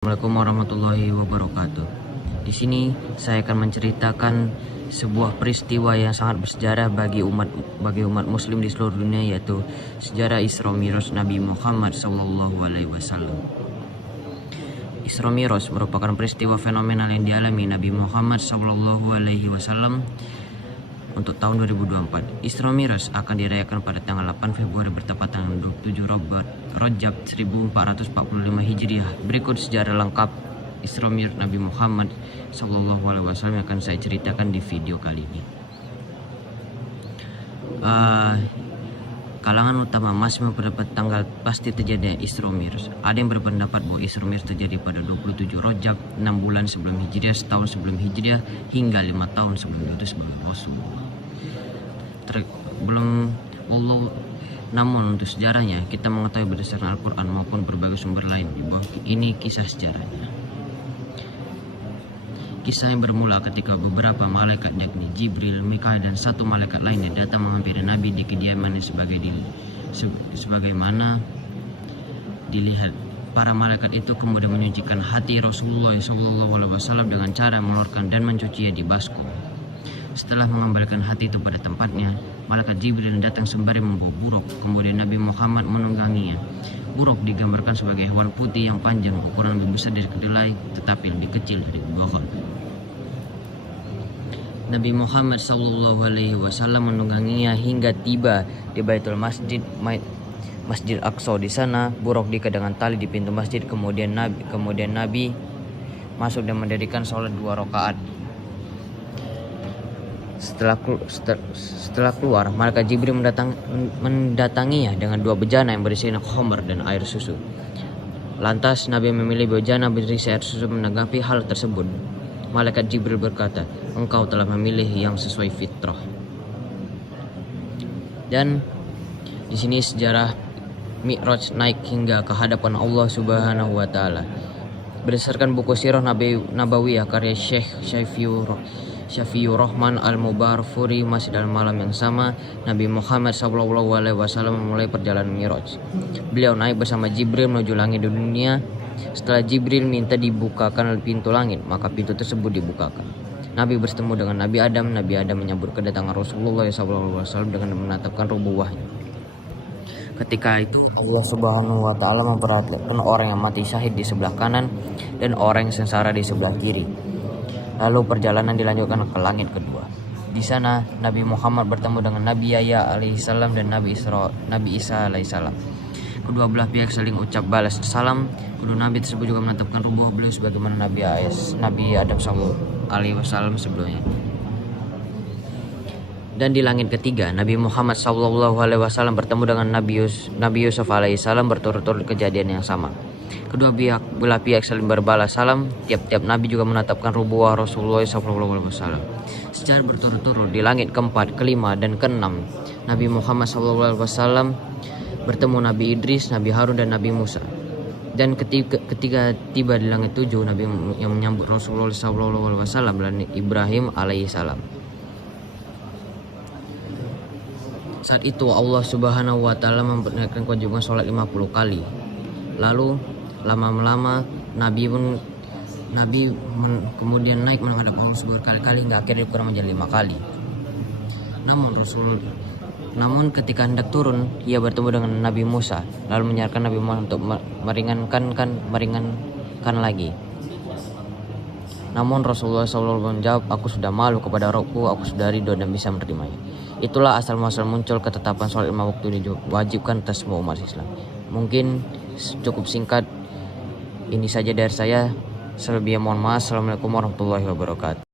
Assalamualaikum warahmatullahi wabarakatuh. Di sini saya akan menceritakan sebuah peristiwa yang sangat bersejarah bagi umat Muslim di seluruh dunia, yaitu sejarah Isra Mi'raj Nabi Muhammad SAW. Isra Mi'raj merupakan peristiwa fenomenal yang dialami Nabi Muhammad SAW untuk tahun 2024. Isra Mi'raj akan dirayakan pada tanggal 8 Februari bertepatan dengan 27 Rajab 1445 Hijriah. Berikut sejarah lengkap Isra Mi'raj Nabi Muhammad SAW yang akan saya ceritakan di video kali ini. Kalangan utama masih berpendapat tanggal pasti terjadinya Isra Mi'raj. Ada yang berpendapat bahwa Isra Mi'raj terjadi pada 27 Rajab, 6 bulan sebelum Hijriah, setahun sebelum Hijriah, hingga 5 tahun sebelum itu sebagai Rasulullah. Namun untuk sejarahnya kita mengetahui berdasarkan Al-Quran maupun berbagai sumber lain di bawah ini kisah sejarahnya. Kisah yang bermula ketika beberapa malaikat yakni Jibril, Mikail dan satu malaikat lainnya datang menghampiri Nabi di kediamannya sebagaimana dilihat. Para malaikat itu kemudian menyucikan hati Rasulullah SAW dengan cara mengeluarkan dan mencucinya di baskom. Setelah mengembalikan hati itu pada tempatnya, malaikat Jibril datang sembari membawa buruk. Kemudian Nabi Muhammad menungganginya. Buruk digambarkan sebagai hewan putih yang panjang, ukuran lebih besar dari kedelai tetapi lebih kecil dari buah. Nabi Muhammad SAW menungganginya hingga tiba di Baitul Masjid Aqsa. Di sana buruk diikat dengan tali di pintu masjid. Kemudian Nabi masuk dan mendirikan sholat 2 rakaat. Setelah keluar, malaikat Jibril mendatanginya dengan 2 bejana yang berisi khamr dan air susu. Lantas Nabi memilih bejana berisi air susu. Menanggapi hal tersebut, malaikat Jibril berkata, "Engkau telah memilih yang sesuai fitrah." Dan di sini sejarah Mi'raj naik hingga ke hadapan Allah Subhanahu wa taala. Berdasarkan buku Sirah Nabawiyah karya Syekh Syafiur Rahman Al-Mubarfuri, masih dalam malam yang sama Nabi Muhammad SAW memulai perjalanan Mi'raj. Beliau naik bersama Jibril menuju langit dunia. Setelah Jibril minta dibukakan pintu langit, maka pintu tersebut dibukakan. Nabi bertemu dengan Nabi Adam. Nabi Adam menyambut kedatangan Rasulullah SAW dengan menatapkan rubuh wahyu. Ketika itu Allah Subhanahu wa taala memperhatikan orang yang mati syahid di sebelah kanan dan orang yang sengsara di sebelah kiri. Lalu perjalanan dilanjutkan ke langit kedua. Di sana Nabi Muhammad bertemu dengan Nabi Yahya alaihissalam dan Nabi Isa alaihissalam. Kedua belah pihak saling ucap balas salam. Kedua nabi tersebut juga menatapkan rubuh beliau sebagaimana Nabi Adam SAW sebelumnya. Dan di langit ketiga, Nabi Muhammad SAW bertemu dengan Nabi Yusuf alaihissalam. Berturut-turut kejadian yang sama. Kedua belah pihak saling berbalas salam. Tiap-tiap nabi juga menatapkan rubuh Rasulullah SAW. Secara berturut-turut di langit keempat, kelima, dan keenam, Nabi Muhammad SAW bertemu Nabi Idris, Nabi Harun, dan Nabi Musa. Dan ketika tiba di langit 7, Nabi yang menyambut Rasulullah SAW adalah Ibrahim alaihissalam. Saat itu Allah Subhanahu wa taala memperkenalkan kewajiban sholat 50 kali. Lalu lama-lama Nabi kemudian naik menghadap Allah berkali-kali hingga akhirnya dikurang menjadi 5 kali. Namun ketika hendak turun, ia bertemu dengan Nabi Musa, lalu menyarankan Nabi Muhammad untuk meringankan lagi. Namun Rasulullah SAW menjawab, "Aku sudah malu kepada Rabbku, aku sudah ridho dan bisa menerimanya." Itulah asal muasal muncul ketetapan sholat 5 waktu diwajibkan atas semua umat Islam. Mungkin cukup singkat ini saja dari saya. Selebihnya mohon maaf. Assalamualaikum warahmatullahi wabarakatuh.